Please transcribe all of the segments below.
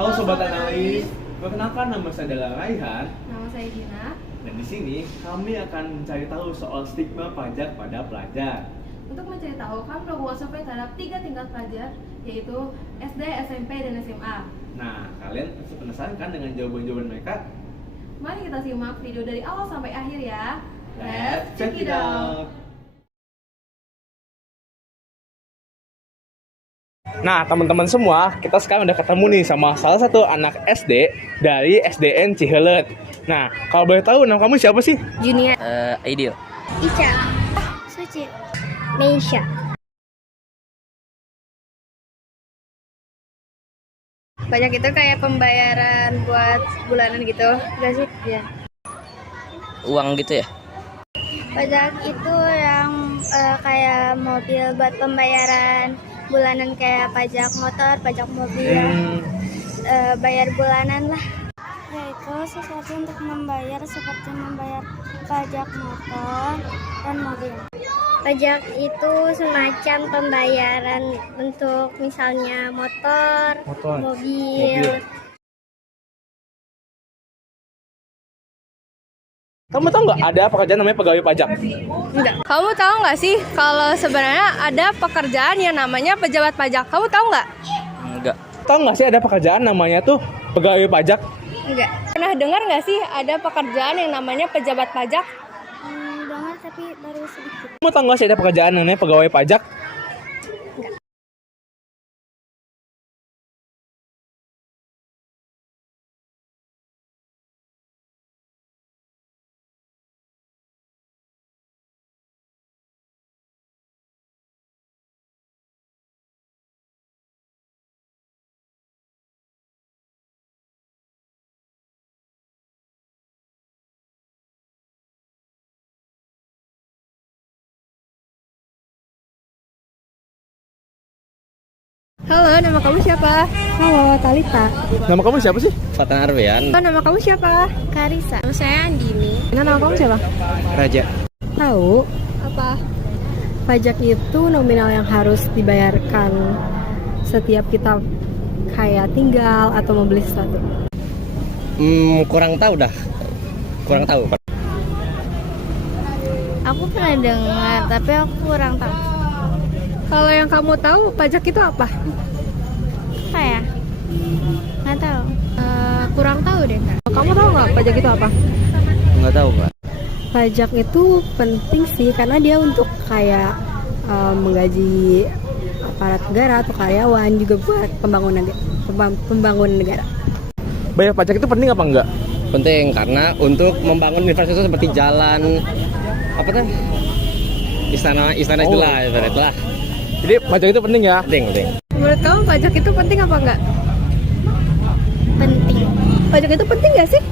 Halo Sobat Analis, perkenalkan nama saya adalah Raihan. Nama saya Gina. Dan di sini kami akan mencari tahu soal stigma pajak pada pelajar. Untuk mencari tahu, kami melakukan survei terhadap 3 tingkat pelajar, yaitu SD, SMP, dan SMA. Nah, kalian pasti penasaran kan dengan jawaban-jawaban mereka? Mari kita simak video dari awal sampai akhir ya. Let's check it out! Nah, teman-teman semua, kita sekarang udah ketemu nih sama salah satu anak SD dari SDN Cihelet. Nah, kalau boleh tahu nama kamu siapa sih? Junior. Aidio. Ica, Suci, Meisha. Pajak itu kayak pembayaran buat bulanan gitu, nggak sih? Iya. Uang gitu ya? Pajak itu yang kayak mobil buat pembayaran bulanan, kayak pajak motor, pajak mobil, bayar bulanan lah. Yaitu sesuatu untuk membayar seperti membayar pajak motor dan mobil. Pajak itu semacam pembayaran untuk misalnya motor, mobil. Kamu tahu nggak ada pekerjaan namanya pegawai pajak? Enggak. Kamu tahu nggak sih kalau sebenarnya ada pekerjaan yang namanya pejabat pajak? Kamu tahu nggak? Enggak. Tahu nggak sih ada pekerjaan namanya tuh pegawai pajak? Enggak. Pernah dengar nggak sih ada pekerjaan yang namanya pejabat pajak? Dengar tapi baru sedikit. Kamu tahu nggak sih ada pekerjaan namanya pegawai pajak? Halo, nama kamu siapa? Halo, Talita. Nama kamu siapa sih? Fatan Arwian. Nama kamu siapa? Karisa. Nama saya Andini. Nama kamu siapa? Raja. Tahu, Apa? pajak itu nominal yang harus dibayarkan setiap kita kayak tinggal atau membeli sesuatu. Kurang tahu dah. Kurang tahu. Aku pernah dengar tapi aku kurang tahu. Kalau yang kamu tahu, pajak itu apa? Apa ya? Nggak tahu. Kurang tahu deh, Kak. Kamu tahu nggak pajak itu apa? Enggak tahu, Pak. Pajak itu penting sih karena dia untuk kayak menggaji aparat negara atau karyawan, juga buat pembangunan negara. Bayar pajak itu penting apa enggak? Penting karena untuk membangun infrastruktur seperti jalan apa tuh? Istana itulah. Jadi pajak itu penting ya? Penting. Menurut kamu pajak itu penting apa enggak? Penting. Pajak itu penting nggak sih?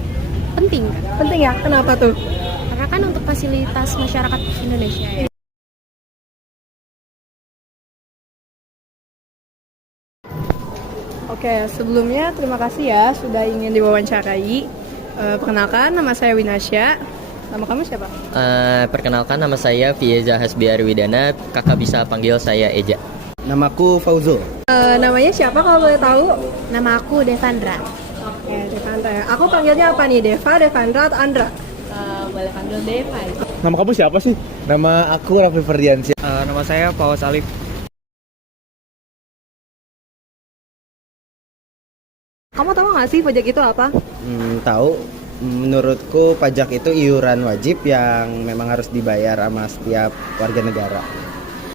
Penting. Penting ya? Kenapa tuh? Karena kan untuk fasilitas masyarakat Indonesia ya. Oke, sebelumnya terima kasih ya sudah ingin diwawancarai. Perkenalkan, nama saya Winasya. Nama kamu siapa? Perkenalkan nama saya Fieza Hasbiar Widana. Kakak bisa panggil saya Eja. Namaku Fauzo. Namanya siapa kalau boleh tahu? Nama aku Devandra. Oke, Devandra ya. Aku panggilnya apa nih? Deva, Devandra, atau Andra? Boleh panggil Deva. Nama kamu siapa sih? Nama aku Raffi Ferdiansyah. Nama saya Pawas Alif. Kamu tahu nggak sih pajak itu apa? Tahu. Menurutku pajak itu iuran wajib yang memang harus dibayar sama setiap warga negara.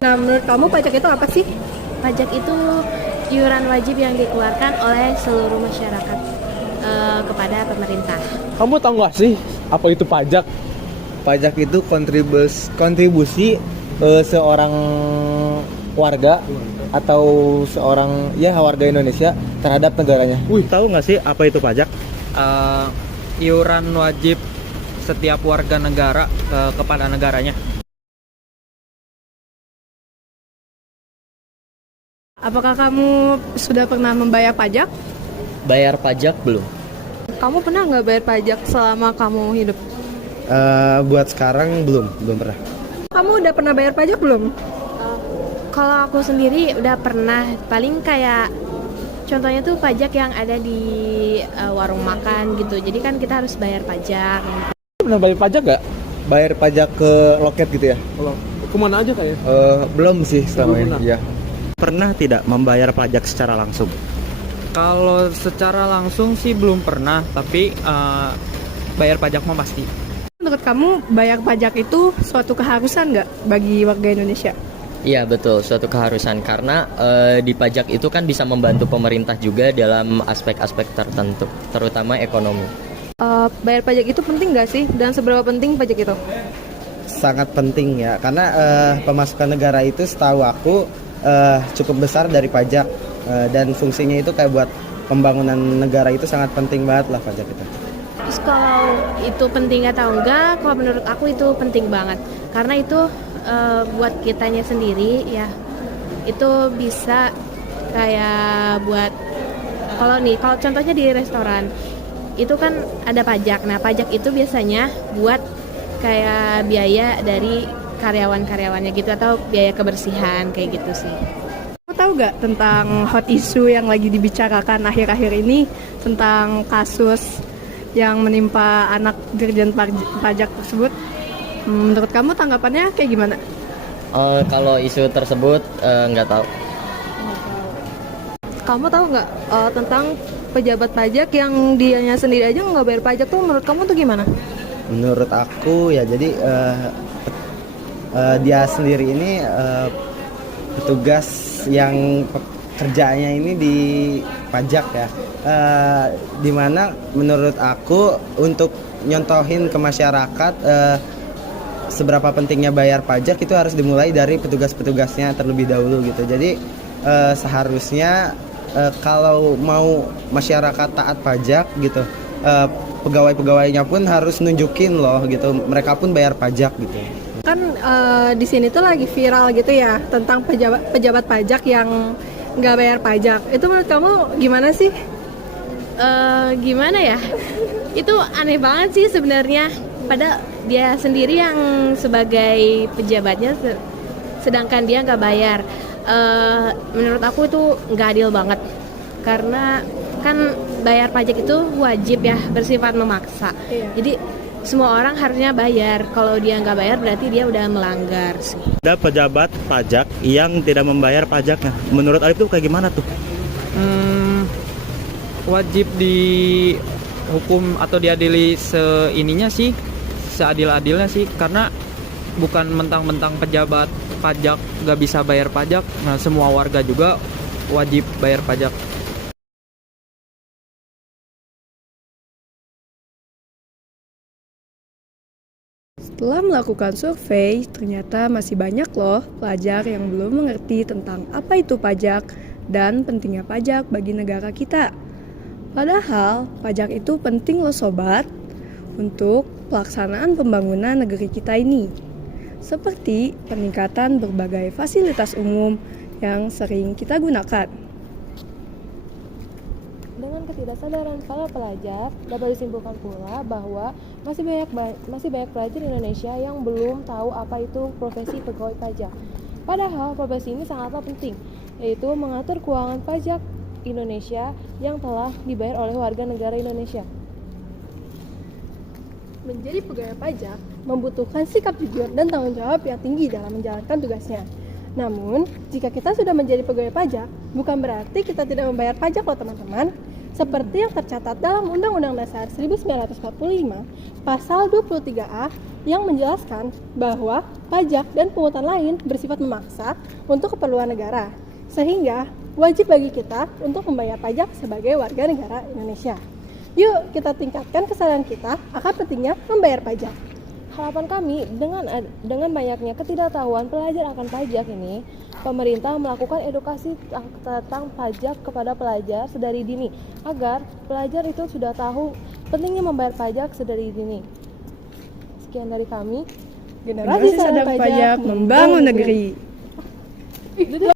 Nah, menurut kamu pajak itu apa sih? Pajak itu iuran wajib yang dikeluarkan oleh seluruh masyarakat kepada pemerintah. Kamu tahu nggak sih apa itu pajak? Pajak itu kontribusi seorang warga atau seorang warga Indonesia terhadap negaranya. Tahu nggak sih apa itu pajak? Iuran wajib setiap warga negara kepada negaranya. Apakah kamu sudah pernah membayar pajak? Bayar pajak belum? Kamu pernah nggak bayar pajak selama kamu hidup? Buat sekarang belum pernah. Kamu udah pernah bayar pajak belum? Kalau aku sendiri udah pernah, paling kayak contohnya tuh pajak yang ada di warung makan gitu. Jadi kan kita harus bayar pajak. Pernah bayar pajak gak? Bayar pajak ke loket gitu ya? Kalau kemana aja kayaknya? Belum sih selama Belum ini. pernah. Iya. Pernah tidak membayar pajak secara langsung? Kalau secara langsung sih belum pernah, tapi bayar pajak mah pasti. Menurut kamu bayar pajak itu suatu keharusan nggak bagi warga Indonesia? Iya betul, suatu keharusan karena di pajak itu kan bisa membantu pemerintah juga dalam aspek-aspek tertentu, terutama ekonomi. Bayar pajak itu penting nggak sih? Dan seberapa penting pajak itu? Sangat penting ya, karena pemasukan negara itu setahu aku cukup besar dari pajak, dan fungsinya itu kayak buat pembangunan negara itu sangat penting banget lah pajak itu. Terus kalau itu penting atau enggak, kalau menurut aku itu penting banget. Karena itu buat kitanya sendiri ya, itu bisa kayak buat, kalau contohnya di restoran, itu kan ada pajak. Nah pajak itu biasanya buat kayak biaya dari karyawan-karyawannya gitu, atau biaya kebersihan kayak gitu sih. Kamu tahu nggak tentang hot issue yang lagi dibicarakan akhir-akhir ini tentang kasus yang menimpa anak dirjen pajak tersebut? Menurut kamu tanggapannya kayak gimana? Kalau isu tersebut nggak tahu. Kamu tahu nggak tentang pejabat pajak yang dianya sendiri aja nggak bayar pajak tuh, menurut kamu tuh gimana? Menurut aku ya, jadi dia sendiri ini petugas yang kerjanya ini di pajak ya, dimana menurut aku untuk nyontohin ke masyarakat seberapa pentingnya bayar pajak itu harus dimulai dari petugas-petugasnya terlebih dahulu gitu. Jadi seharusnya kalau mau masyarakat taat pajak gitu, pegawai-pegawainya pun harus nunjukin loh gitu, mereka pun bayar pajak gitu. Kan di sini tuh lagi viral gitu ya tentang pejabat pajak yang nggak bayar pajak. Itu menurut kamu gimana sih? Gimana ya? Itu aneh banget sih sebenarnya. Padahal dia sendiri yang sebagai pejabatnya, sedangkan dia nggak bayar. Menurut aku itu nggak adil banget. Karena kan bayar pajak itu wajib ya, bersifat memaksa. Iya. Jadi semua orang harusnya bayar. Kalau dia nggak bayar berarti dia udah melanggar sih. Ada pejabat pajak yang tidak membayar pajaknya. Menurut Alif tuh kayak gimana tuh? Wajib dihukum atau diadili seadil-adilnya sih, karena bukan mentang-mentang pejabat pajak nggak bisa bayar pajak. Nah semua warga juga wajib bayar pajak. Setelah melakukan survei, ternyata masih banyak loh pelajar yang belum mengerti tentang apa itu pajak dan pentingnya pajak bagi negara kita. Padahal pajak itu penting loh sobat untuk pelaksanaan pembangunan negeri kita ini. Seperti peningkatan berbagai fasilitas umum yang sering kita gunakan. Dengan ketidaksadaran para pelajar, dapat disimpulkan pula bahwa masih banyak pelajar Indonesia yang belum tahu apa itu profesi pegawai pajak. Padahal profesi ini sangatlah penting, yaitu mengatur keuangan pajak Indonesia yang telah dibayar oleh warga negara Indonesia. Menjadi pegawai pajak membutuhkan sikap jujur dan tanggung jawab yang tinggi dalam menjalankan tugasnya. Namun, jika kita sudah menjadi pegawai pajak, bukan berarti kita tidak membayar pajak loh teman-teman. Seperti yang tercatat dalam Undang-Undang Dasar 1945, Pasal 23A yang menjelaskan bahwa pajak dan pungutan lain bersifat memaksa untuk keperluan negara. Sehingga, wajib bagi kita untuk membayar pajak sebagai warga negara Indonesia. Yuk, kita tingkatkan kesadaran kita akan pentingnya membayar pajak. Harapan kami dengan banyaknya ketidaktahuan pelajar akan pajak ini, pemerintah melakukan edukasi tentang pajak kepada pelajar sedari dini agar pelajar itu sudah tahu pentingnya membayar pajak sedari dini. Sekian dari kami. Generasi sadar pajak membangun negeri.